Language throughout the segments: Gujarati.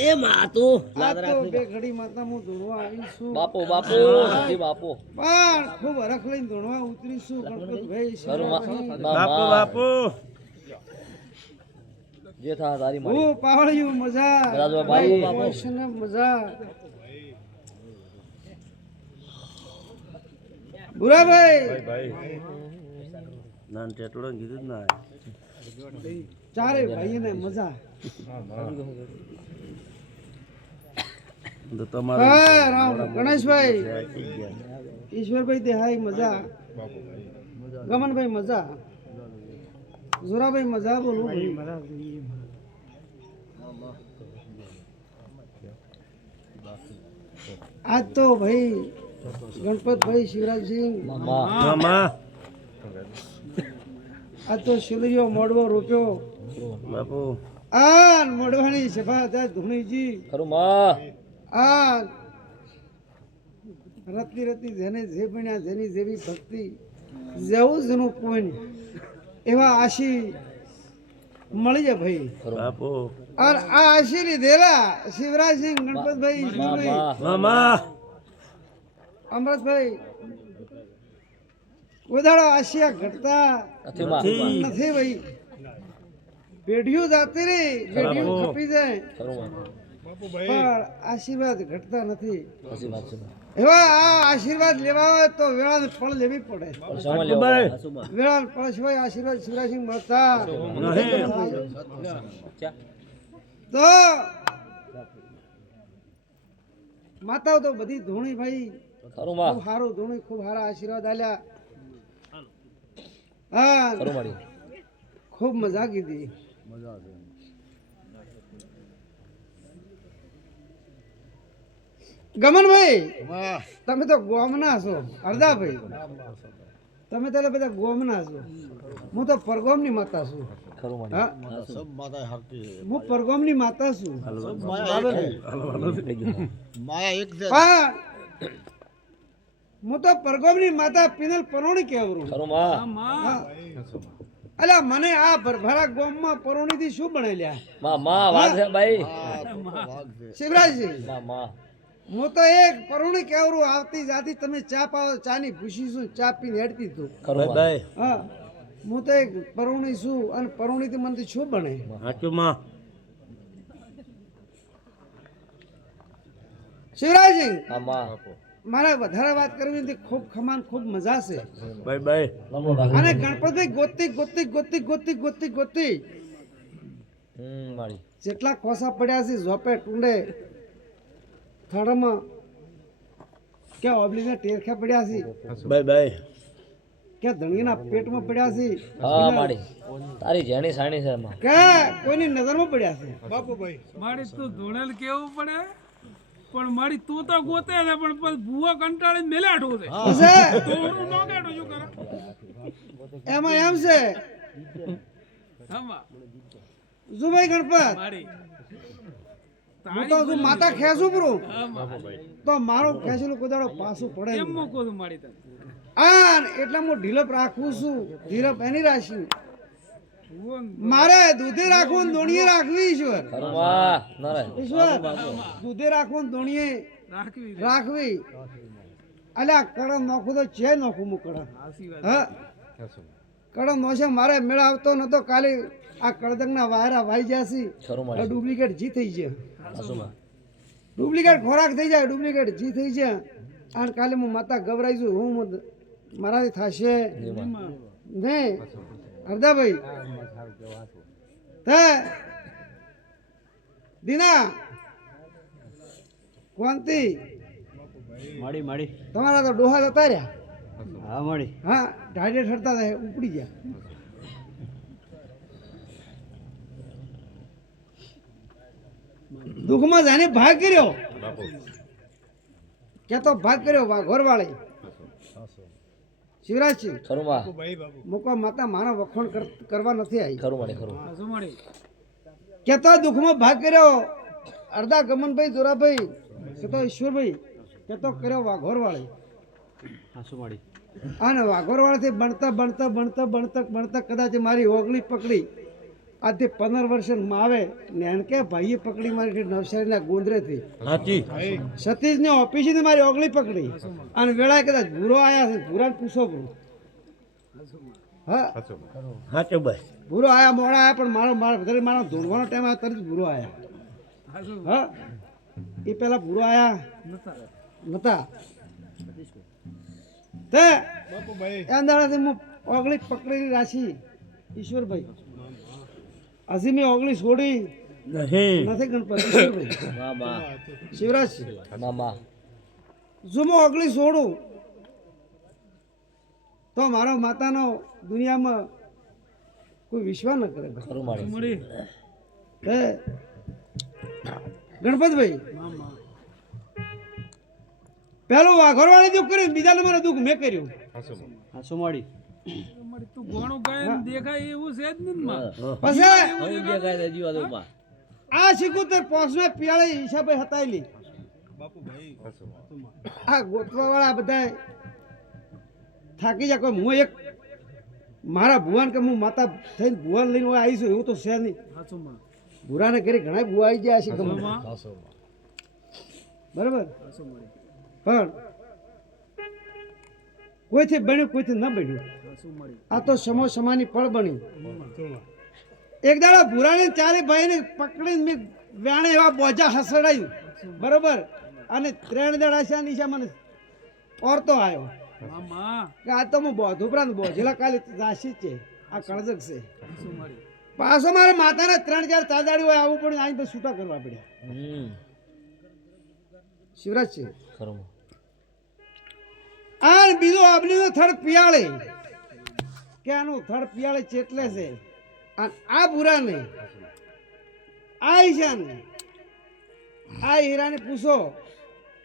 એ માતો બે ઘડી માતા હું ધૂણવા આવીશું બાપો બાપો જી બાપો પણ ખૂબ હરખ લઈને ધૂણવા ઉતરીશું ગણપતભાઈ બાપુ બાપુ જે થા તારી મારી હું પાવળિયું મજા રાજભાઈ બાપુ વૈષ્ણવ મજા બુરાભાઈ ભાઈ નાન ટેટોડો કીધું જ ના ચારે ભાઈને મજા તો તમારે હા રામ ગણેશભાઈ ઈશ્વરભાઈ દેહાઈ મજા ગમનભાઈ મજા જોરાભાઈ મજા બોલું ભાઈ આજ તો ભાઈ ગણપતભાઈ શિવરાજસિંહ મામા આજ તો શિલરીઓ મોડવો રોપ્યો બાપુ આ મોડવાની સભા હતા ધુણીજી ખરું માં આ રતી રતી જેને જે બન્યા જેની જેવી ભક્તિ જેવું જેનું કોઈ એવા આશી મળી જાય ભાઈ બાપુ और આ આશી લીધેલા શિવરાજસિંહ ગણપતભાઈ ઈશ્વરભાઈ મામા અમૃતભાઈ ઉદાડો આશિયા ઘટતા નથી માં નથી ભાઈ પેઢીઓ જાતી રહી પેઢીઓ ખપી જાય ખરું માં પણ આશીર્વાદ ઘટતા નથી સાચી વાત છે એવા આ આશીર્વાદ લેવા હોય તો વેળા ફળ લેવી પડે પણ સમય લેવો પડે. સાચું માં. વેળા ફળ સિવાય આશીર્વાદ શિવરાજસિંહ મળતા ચા. તો માતાઓ તો બધી ધૂણી ભાઈ ખરું માં ખૂબ સારું ધૂણી ખૂબ સારા આશીર્વાદ આલ્યા હા ખરું મારી ખૂબ મજા કીધી ગમનભાઈ તમે તો ગોમના છો અરદાભાઈ તમે તો બધા ગોમના છો હું તો પરગોમની માતા છું ખરું મારી હા હું પરગોમની માતા છું પણ હું તો પરગોમની માતા પિનલ પરોણી કહેવરું ખરું માં હા. અલ્યા મને આ ભરભરા ગોમમાં પરોણી થી શું બનેલ્યા માં વાત છે ભાઈ શિવરાજજી માં માં હું તો એક પરોણી કેવરું આવતી જાતી તમે ચા પાવો ચા ની ભૂસી છું ચા પીને હેડતી તું ખરું માં ભાઈ હા હું તો એક પરોણી છું અને પરોણી થી મને શું બને હાચું માં શિવરાજજી હા માં મારે વધારે વાત કરવી નથી ખૂબ ખમાન ખૂબ મજા છે ભાઈ ભાઈ નમો રાખો. અને ગણપતભાઈ ગોતી ગોતી ગોતી ગોતી ગોતી ગોતી મારી જેટલા કોસા પડ્યા છે ઝોપે ટુંડે થડમાં કે ઓબલીને ટેરખે પડ્યા છે ભાઈ ભાઈ કે ધણીના પેટમાં પડ્યા છે હા મારી તારી જેણી સાણી છે માં કે કોઈની નજરમાં પડ્યા છે મારી તું ધોળેલ કેવું પડે પણ મારી તું તો ગોતે છે પણ પછી ભૂવો કંટાળીને મેલાઠું છે હશે? તોરું નો કાઢો શું કરે એમાં એમ છે આમાં જુભાઈ ગણપત મારી હું તો હજુ માતા ખેંચું પૂરું આમાં તો મારું ખેંચેલું કોદાળો પાછું પડે કેમ નહીં. મૂકો તું મારી તને આ એટલે હું ઢીલપ રાખું છું ધીરપ એની રાશિ ભૂવો મારે દૂધે રાખવું ને દોણીએ રાખવી ઈશ્વર ખરું માં ના રે ઈશ્વર દૂધે રાખવું ને દોણીએ રાખવી છે. રાખવી અલ્યા કડમ નોખું તો છે નોખું હું કડમ સાચી વાત હા કડમ નોશે મારે મેળ આવતો નતો કાલે આ કડદંગના વાયરા વાઈ જશે ખરું મારી ડુપ્લિકેટ જી થઈ છે સાચું માં ડુપ્લિકેટ ખોરાક થઈ જાય ડુપ્લિકેટ જી થઈ છે અને કાલે હું માતા ગભરાઈ છું હું મારાથી થશે નહીં હરદાભાઈ તે દીના કોંતી માડી માડી તમારા તો ડોહા જતા રહ્યા હા માડી હા ઢાઢે ઠરતા હતા ઉપડી ગયા દુઃખમાં જાને ભાગ કર્યો ક્યાં તો ભાગ કર્યો વાઘોર વાળી શિવરાજસિંહ ખરું માં મૂકો માતા મારા વખોણ કરવા નથી આવી ખરું મારી ખરું સાચું મારી કેતો દુઃખમાં ભાગ કર્યો અડધા ગમનભાઈ જોરાભાઈ કેતો ઈશ્વરભાઈ કેતો કર્યો વાઘોર વાળી હાસુ માડી અને વાઘોર વાળાથી બનતા બનતા બનતા બનતા બનતા કદાચ મારી ઓગળી પકડી આજથી 15 વર્ષમાં આવે ને એને કે ભાઈએ પકડી મારી નવસારીના ગોંદરેથી સાચી સતીશની ઓફિસથી મારી ઓગળી પકડી અને વેળાએ કદાચ ભૂરો આયા છે ભૂરાને પૂછો પૂરો હા સાચું બસ ભૂરો આયા મોડા આયા પણ મારો ધોળવાનો ટાઈમ આવ્યો તરત ભૂરો આયા હા એ પેલા ભૂરો આયા નતા તે અંદાડાથી હું ઓગળી પકડેલી રાશી ઈશ્વરભાઈ હજી મેં ઓગળી છોડી નહીં નથી ગણપત ઈશ્વરભાઈ મામા શિવરાજ મામા જો હું ઓગળી છોડું તો મારો માતાનો દુનિયામાં કોઈ વિશ્વાસ ન કરે ભાઈ. ખરું માડી મળી હે ગણપતભાઈ પેલું વાઘરવાળી દુઃખ કર્યું બીજા મારું દુઃખ મેં કર્યું મળી તું ગોણું ગાય દેખાય એવું છે જ નહીં માં પછી દેખાય છે જીવા દો બા આ સિકુતર પોસમાં પિયાળી હિસાબે હતાયેલી આ ગોતવા વાળા બધા થાકી જાય કોઈ હું એક મારા ભુવાન કે હું માતા થઈને ભુવાન લઈને આવી છું એવું તો છે નહીં સાચું માં ભુરાને ઘરે ઘણા ભુવા આવી ગયા છે ગમે બરાબર પણ કોઈથી બન્યું કોઈથી ન બન્યું આ તો સમો સમાની પળ બની એક દાડો ભુરાને ચારે ભાઈને પકડીને મેં વેણે એવા બોજા હસડાયું બરોબર અને 3 દાડા છે નીચે મને ઓરતો આવ્યો મામા કે આ તો હું બોધ ઉપરાંત બોજેલા કાલે રાશિ છે આ કળજક છે સાચું મળી પાછો મારે માતાના 3-4 તાદાડી હોય આવું પડ્યું અહીં તો છૂટા કરવા પડ્યા શિવરાજ છે ખરું આ બીજો આબલીનો થડ પિયાળે કે આનું થડ પિયાળે ચેટલે છે અને આ ભૂરાને આ ઈશાને આ હીરાને પૂછો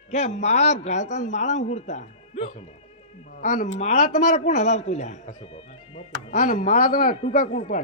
કે માળા ઘાલતા ને માળા હુડતા અને માળા તમારે કોણ હલાવતું લ્યા અને માળા તમારા ટૂંકા કોણ પાડે